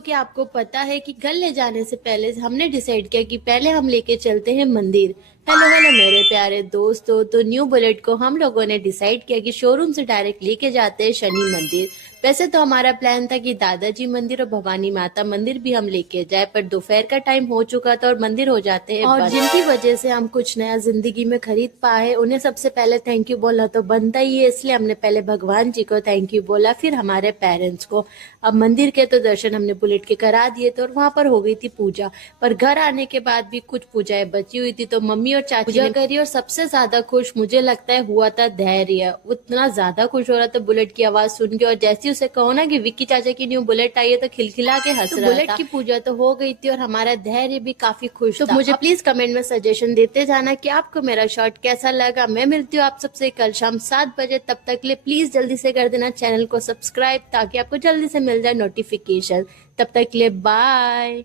तो क्या आपको पता है कि घर ले जाने से पहले हमने डिसाइड किया कि पहले हम लेके चलते हैं मंदिर। हेलो हेलो मेरे प्यारे दोस्तों, तो न्यू बुलेट को हम लोगों ने डिसाइड किया कि शोरूम से डायरेक्ट लेके जाते हैं शनि मंदिर। वैसे तो हमारा प्लान था कि दादाजी मंदिर और भवानी माता मंदिर भी हम लेके जाए, पर दोपहर का टाइम हो चुका था और मंदिर हो जाते हैं और जिनकी वजह से हम कुछ नया जिंदगी में खरीद पाए उन्हें सबसे पहले थैंक यू बोलना तो बनता ही है, इसलिए हमने पहले भगवान जी को थैंक यू बोला, फिर हमारे पेरेंट्स को। अब मंदिर के तो दर्शन हमने बुलेट के करा दिए थे और वहां पर हो गई थी पूजा, पर घर आने के बाद भी कुछ पूजाएं बची हुई थी, तो मम्मी और चाची ने करी और सबसे ज्यादा खुश मुझे लगता है हुआ था धैर्य। उतना ज्यादा खुश हो रहा था बुलेट की आवाज सुन के, और जैसे उसे कहो ना कि विक्की चाचा की न्यू बुलेट आई है तो खिलखिला के हंस रहा था। बुलेट की पूजा तो हो गई थी और हमारा धैर्य भी काफी खुश था। तो मुझे प्लीज कमेंट में सजेशन देते जाना कि आपको मेरा शॉर्ट कैसा लगा। मैं मिलती हूँ आप सबसे कल शाम 7 बजे, तब तक के लिए प्लीज जल्दी से कर देना चैनल को सब्सक्राइब ताकि आपको जल्दी से मिल जाए नोटिफिकेशन। तब तक के लिए बाय।